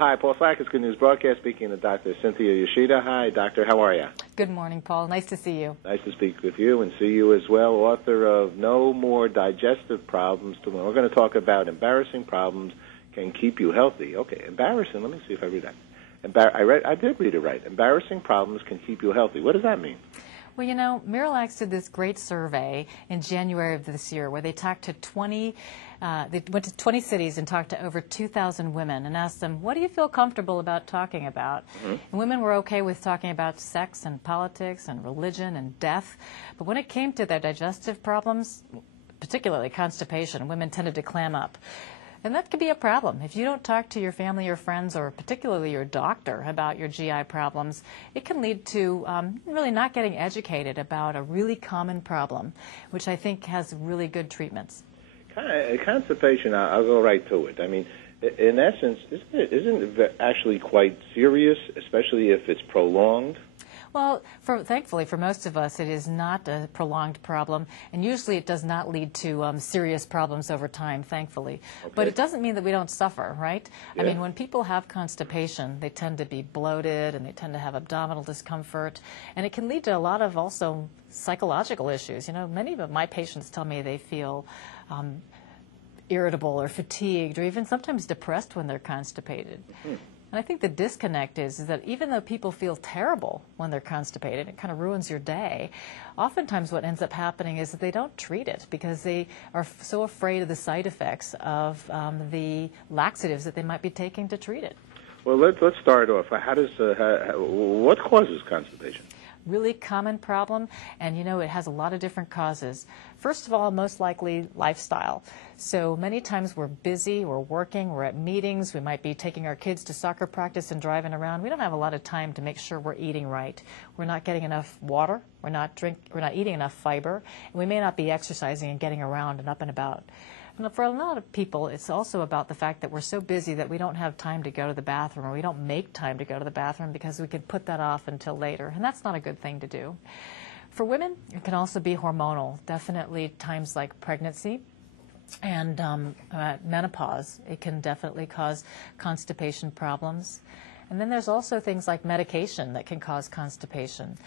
Hi, Paul Slack, it's Good News Broadcast, speaking to Dr. Cynthia Yoshida. Hi, doctor, how are you? Good morning, Paul. Nice to see you. Nice to speak with you and see you as well, author of No More Digestive Problems. We're going to talk about embarrassing problems can keep you healthy. Okay, embarrassing, let me see if I read that. I did read it right. Embarrassing problems can keep you healthy. What does that mean? Well, you know, Miralax did this great survey in January of this year where they talked to they went to 20 cities and talked to over 2,000 women and asked them, what do you feel comfortable about talking about? Mm-hmm. And women were okay with talking about sex and politics and religion and death. But when it came to their digestive problems, particularly constipation, women tended to clam up. And that could be a problem. If you don't talk to your family or friends, or particularly your doctor, about your GI problems, it can lead to really not getting educated about a really common problem, which I think has really good treatments. Constipation, I'll go right to it. I mean, in essence, isn't it actually quite serious, especially if it's prolonged? Well, thankfully for most of us, it is not a prolonged problem, and usually it does not lead to serious problems over time, thankfully. Okay. But it doesn't mean that we don't suffer, right? Yeah. I mean, when people have constipation, they tend to be bloated, and they tend to have abdominal discomfort, and it can lead to a lot of also psychological issues. You know, many of my patients tell me they feel irritable or fatigued or even sometimes depressed when they're constipated. Mm-hmm. And I think the disconnect is that even though people feel terrible when they're constipated, it kind of ruins your day, oftentimes what ends up happening is that they don't treat it because they are so afraid of the side effects of the laxatives that they might be taking to treat it. Well, let's start off. What causes constipation? Really common problem, and you know, it has a lot of different causes. First of all, most likely lifestyle. So many times we're busy, we're working, we're at meetings, we might be taking our kids to soccer practice and driving around. We don't have a lot of time to make sure we're eating right. We're not getting enough water, we're not eating enough fiber, and we may not be exercising and getting around and up and about. And for a lot of people, it's also about the fact that we're so busy that we don't have time to go to the bathroom, or we don't make time to go to the bathroom because we can put that off until later, and that's not a good thing to do. For women, it can also be hormonal, definitely times like pregnancy and menopause. It can definitely cause constipation problems. And then there's also things like medication that can cause constipation.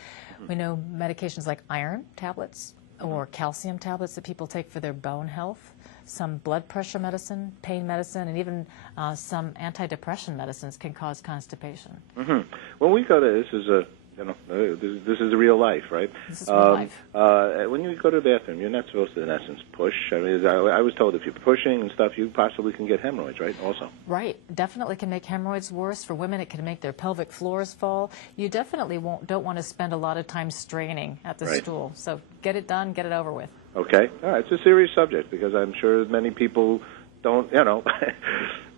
We know medications like iron tablets or calcium tablets that people take for their bone health, some blood pressure medicine, pain medicine, and even some antidepressant medicines can cause constipation. Mm-hmm. When we go to, this is real life, right? This is real life. When you go to the bathroom, you're not supposed to, in essence, push. I mean, I was told if you're pushing and stuff, you possibly can get hemorrhoids, right, also? Right. Definitely can make hemorrhoids worse. For women, it can make their pelvic floors fall. You definitely don't want to spend a lot of time straining at the stool. So get it done, get it over with. Okay. All right. It's a serious subject because I'm sure many people don't,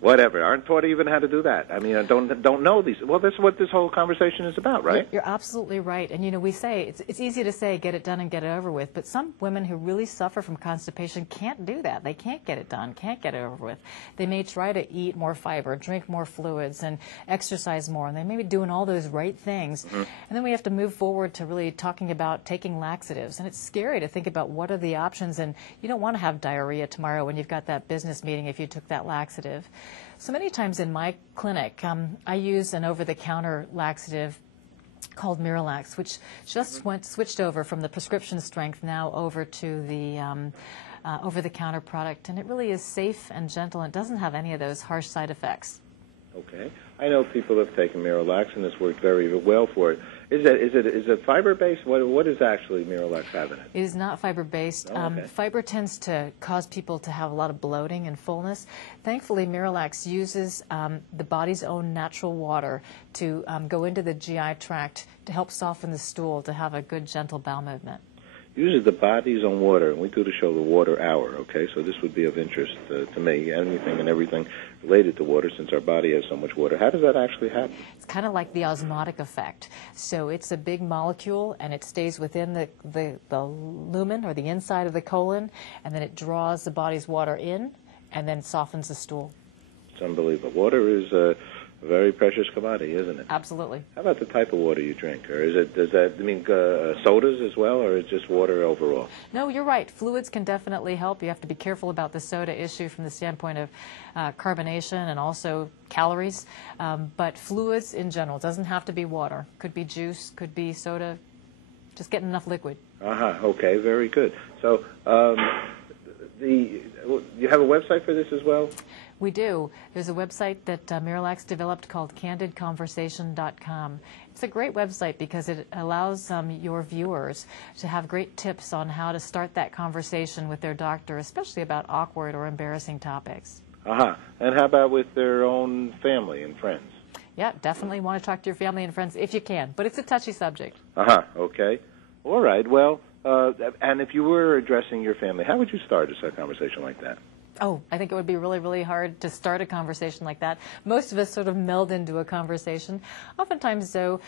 whatever, aren't taught even how to do that. I mean, don't know these. Well, that's what this whole conversation is about, right? You're absolutely right. And, we say, it's easy to say get it done and get it over with, but some women who really suffer from constipation can't do that. They can't get it done, can't get it over with. They may try to eat more fiber, drink more fluids, and exercise more, and they may be doing all those right things. Mm-hmm. And then we have to move forward to really talking about taking laxatives. And it's scary to think about what are the options, and you don't want to have diarrhea tomorrow when you've got that business meeting if you took that laxative. So many times in my clinic, I use an over-the-counter laxative called Miralax, which just switched over from the prescription strength now over to the over-the-counter product, and it really is safe and gentle and doesn't have any of those harsh side effects. Okay. I know people have taken Miralax, and it's worked very well for it. Is it fiber-based? What is actually Miralax have in it? It is not fiber-based. Oh, okay. Fiber tends to cause people to have a lot of bloating and fullness. Thankfully, Miralax uses the body's own natural water to go into the GI tract to help soften the stool, to have a good, gentle bowel movement. Uses the body's own water, and we do the show The Water Hour, okay? So this would be of interest to me, anything and everything related to water, since our body has so much water. How does that actually happen? It's kind of like the osmotic effect. So it's a big molecule, and it stays within the lumen, or the inside of the colon, and then it draws the body's water in, and then softens the stool. It's unbelievable. Water is A very precious commodity, isn't it? Absolutely. How about the type of water you drink? Or does that mean sodas as well, or is it just water overall? No, you're right. Fluids can definitely help. You have to be careful about the soda issue from the standpoint of carbonation and also calories. But fluids in general, doesn't have to be water. Could be juice, could be soda. Just getting enough liquid. Okay, very good. So you have a website for this as well? We do. There's a website that Miralax developed called candidconversation.com. It's a great website because it allows your viewers to have great tips on how to start that conversation with their doctor, especially about awkward or embarrassing topics. And how about with their own family and friends? Yeah, definitely want to talk to your family and friends if you can, but it's a touchy subject. Okay. All right. Well, and if you were addressing your family, how would you start a conversation like that? Oh, I think it would be really, really hard to start a conversation like that. Most of us sort of meld into a conversation. Oftentimes, though,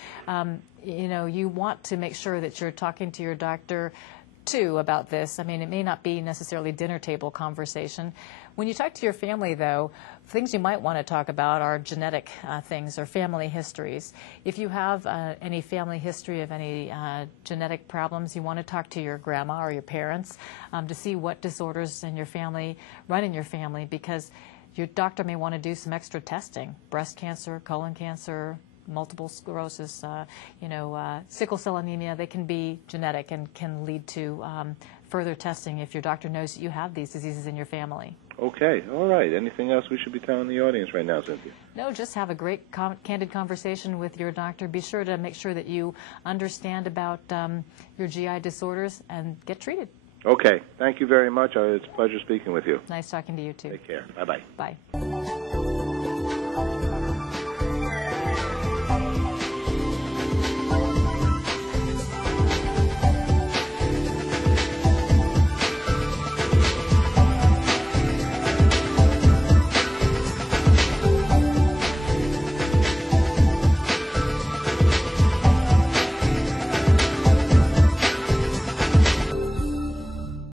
you want to make sure that you're talking to your doctor, too, about this. I mean, it may not be necessarily dinner table conversation. When you talk to your family, though, things you might want to talk about are genetic things or family histories. If you have any family history of any genetic problems, you want to talk to your grandma or your parents to see what disorders in your family run in your family, because your doctor may want to do some extra testing: breast cancer, colon cancer, multiple sclerosis, sickle cell anemia. They can be genetic and can lead to further testing if your doctor knows that you have these diseases in your family. Okay, all right. Anything else we should be telling the audience right now, Cynthia? No, just have a great, candid conversation with your doctor. Be sure to make sure that you understand about your GI disorders and get treated. Okay, thank you very much. It's a pleasure speaking with you. Nice talking to you, too. Take care. Bye-bye. Bye.